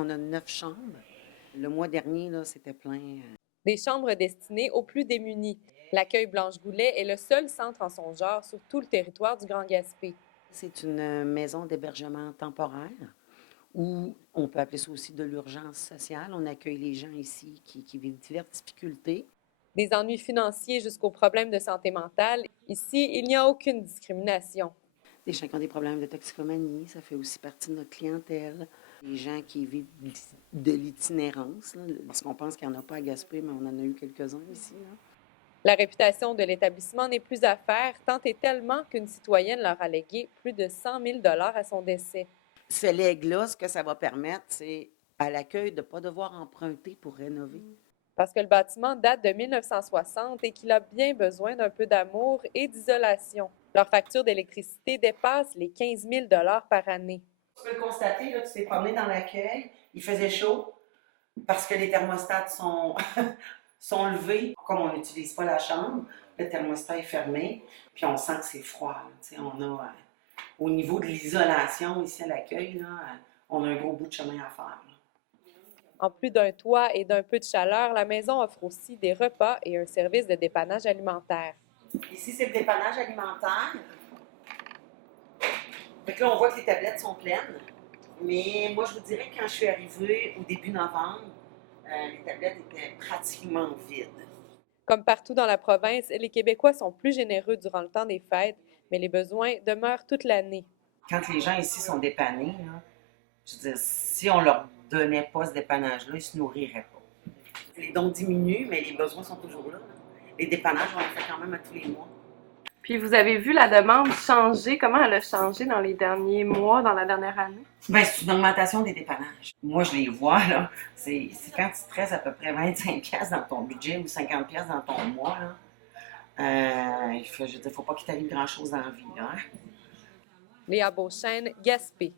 On a 9 chambres. Le mois dernier, là, c'était plein. Des chambres destinées aux plus démunis. L'accueil Blanche Goulet est le seul centre en son genre sur tout le territoire du Grand Gaspé. C'est une maison d'hébergement temporaire ou on peut appeler ça aussi de l'urgence sociale. On accueille les gens ici qui vivent diverses difficultés. Des ennuis financiers jusqu'aux problèmes de santé mentale, ici, il n'y a aucune discrimination. Des gens qui ont des problèmes de toxicomanie, ça fait aussi partie de notre clientèle. Des gens qui vivent de l'itinérance, là, parce qu'on pense qu'il n'y en a pas à Gaspé, mais on en a eu quelques-uns ici, là. La réputation de l'établissement n'est plus à faire, tant et tellement qu'une citoyenne leur a légué plus de 100 000 à son décès. Ce legs-là, ce que ça va permettre, c'est à l'accueil de ne pas devoir emprunter pour rénover. Parce que le bâtiment date de 1960 et qu'il a bien besoin d'un peu d'amour et d'isolation. Leur facture d'électricité dépasse les 15 000 par année. Tu peux le constater, là, tu t'es promené dans l'accueil, il faisait chaud parce que les thermostats sont, sont levés. Comme on n'utilise pas la chambre, le thermostat est fermé, puis on sent que c'est froid. Là, on a, au niveau de l'isolation ici à l'accueil, là, on a un gros bout de chemin à faire. Là. En plus d'un toit et d'un peu de chaleur, la maison offre aussi des repas et un service de dépannage alimentaire. Ici, c'est le dépannage alimentaire. Fait que là, on voit que les tablettes sont pleines. Mais moi, je vous dirais que quand je suis arrivée au début novembre, les tablettes étaient pratiquement vides. Comme partout dans la province, les Québécois sont plus généreux durant le temps des fêtes, mais les besoins demeurent toute l'année. Quand les gens ici sont dépannés, là, je veux dire, si on leur donnait pas ce dépannage-là, ils ne se nourriraient pas. Les dons diminuent, mais les besoins sont toujours là. Les dépannages, on les fait quand même à tous les mois. Puis vous avez vu la demande changer, comment elle a changé dans les derniers mois, dans la dernière année? Bien, c'est une augmentation des dépannages. Moi, je les vois, là. C'est quand tu te restes à peu près 25$ dans ton budget ou 50$ dans ton mois, là. Je veux dire, faut pas qu'il t'arrive grand-chose dans la vie, là. Hein? Léa Beauchesne, Gaspé.